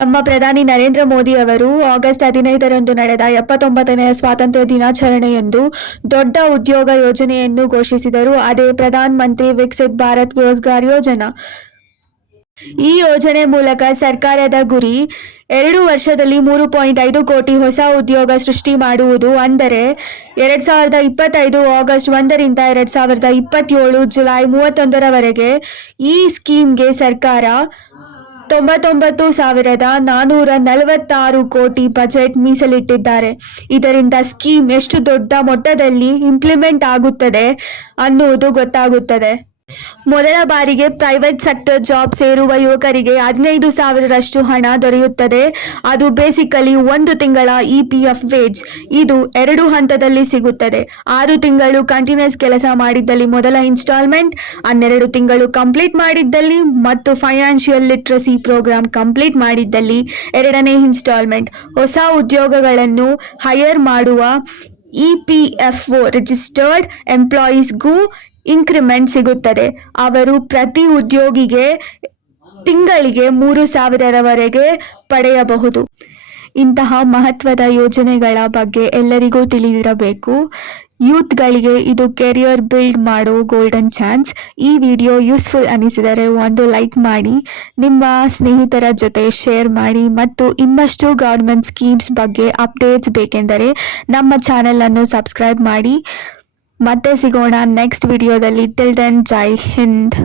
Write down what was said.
ನಮ್ಮ ಪ್ರಧಾನಿ ನರೇಂದ್ರ ಮೋದಿ ಅವರು ಆಗಸ್ಟ್ 15ರಂದು ನಡೆದ 79ನೇ ಸ್ವಾತಂತ್ರ್ಯ ದಿನಾಚರಣೆಯಂದು ದೊಡ್ಡ ಉದ್ಯೋಗ ಯೋಜನೆಯನ್ನು ಘೋಷಿಸಿದರು. ಅದೇ ಪ್ರಧಾನ ಮಂತ್ರಿ ವಿಕಸಿತ್ ಭಾರತ್ ರೋಜ್ಗಾರ್ ಯೋಜನಾ. ಈ ಯೋಜನೆ ಮೂಲಕ ಸರ್ಕಾರದ ಗುರಿ 2 ವರ್ಷದಲ್ಲಿ 3.5 ಕೋಟಿ ಹೊಸ ಉದ್ಯೋಗ ಸೃಷ್ಟಿ ಮಾಡುವುದು. ಅಂದರೆ 2025 ಆಗಸ್ಟ್ 1ರಿಂದ 2027 ಜುಲೈ 31ರವರೆಗೆ ಈ ಸ್ಕೀಮ್ಗೆ ಸರ್ಕಾರ 99,446 ಕೋಟಿ ಬಜೆಟ್ ಮೀಸಲಿಟ್ಟಿದ್ದಾರೆ. ಇದರಿಂದ ಸ್ಕೀಮ್ ಎಷ್ಟು ದೊಡ್ಡ ಮಟ್ಟದಲ್ಲಿ ಇಂಪ್ಲಿಮೆಂಟ್ ಆಗುತ್ತದೆ ಅನ್ನುವುದು ಗೊತ್ತಾಗುತ್ತದೆ. ಮೊದಲ ಬಾರಿಗೆ ಪ್ರೈವೇಟ್ ಸೆಕ್ಟರ್ ಜಾಬ್ ಸೇರುವ ಯುವಕರಿಗೆ 15,000ರಷ್ಟು ಹಣ ದೊರೆಯುತ್ತದೆ. ಅದು ಬೇಸಿಕಲಿ 1 ತಿಂಗಳ EPF ವೇಜ್. ಇದು 2 ಹಂತದಲ್ಲಿ ಸಿಗುತ್ತದೆ. 6 ತಿಂಗಳು ಕಂಟಿನ್ಯೂಸ್ ಕೆಲಸ ಮಾಡಿದ್ದಲ್ಲಿ ಮೊದಲ ಇನ್ಸ್ಟಾಲ್ಮೆಂಟ್, 12 ತಿಂಗಳು ಕಂಪ್ಲೀಟ್ ಮಾಡಿದ್ದಲ್ಲಿ ಮತ್ತು ಫೈನಾನ್ಷಿಯಲ್ ಲಿಟ್ರಸಿ ಪ್ರೋಗ್ರಾಂ ಕಂಪ್ಲೀಟ್ ಮಾಡಿದ್ದಲ್ಲಿ 2ನೇ ಇನ್ಸ್ಟಾಲ್ಮೆಂಟ್. ಹೊಸ ಉದ್ಯೋಗಗಳನ್ನು ಹೈಯರ್ ಮಾಡುವ EPFO ರಿಜಿಸ್ಟರ್ಡ್ ಎಂಪ್ಲಾಯೀಸ್ಗೂ ಇನ್ಕ್ರಿಮೆಂಟ್ ಸಿಗುತ್ತದೆ. ಅವರು ಪ್ರತಿ ಉದ್ಯೋಗಿಗೆ ತಿಂಗಳಿಗೆ 3,000ರವರೆಗೆ ಪಡೆಯಬಹುದು. ಇಂತಹ ಮಹತ್ವದ ಯೋಜನೆಗಳ ಬಗ್ಗೆ ಎಲ್ಲರಿಗೂ ತಿಳಿದಿರಬೇಕು. ಯೂತ್ಗಳಿಗೆ ಇದು ಕೆರಿಯರ್ ಬಿಲ್ಡ್ ಮಾಡೋ ಗೋಲ್ಡನ್ ಚಾನ್ಸ್. ಈ ವಿಡಿಯೋ ಯೂಸ್ಫುಲ್ ಅನಿಸಿದರೆ ಒಂದು ಲೈಕ್ ಮಾಡಿ, ನಿಮ್ಮ ಸ್ನೇಹಿತರ ಜೊತೆ ಶೇರ್ ಮಾಡಿ ಮತ್ತು ಇನ್ನಷ್ಟು ಗವರ್ಮೆಂಟ್ ಸ್ಕೀಮ್ಸ್ ಬಗ್ಗೆ ಅಪ್ಡೇಟ್ಸ್ ಬೇಕೆಂದರೆ ನಮ್ಮ ಚಾನೆಲ್ ಅನ್ನು ಸಬ್ಸ್ಕ್ರೈಬ್ ಮಾಡಿ. ಮತ್ತೆ ಸಿಗೋಣ ನೆಕ್ಸ್ಟ್ ವಿಡಿಯೋದಲ್ಲಿ. ಟಿಲ್ ದೆನ್, ಜೈ ಹಿಂದ್.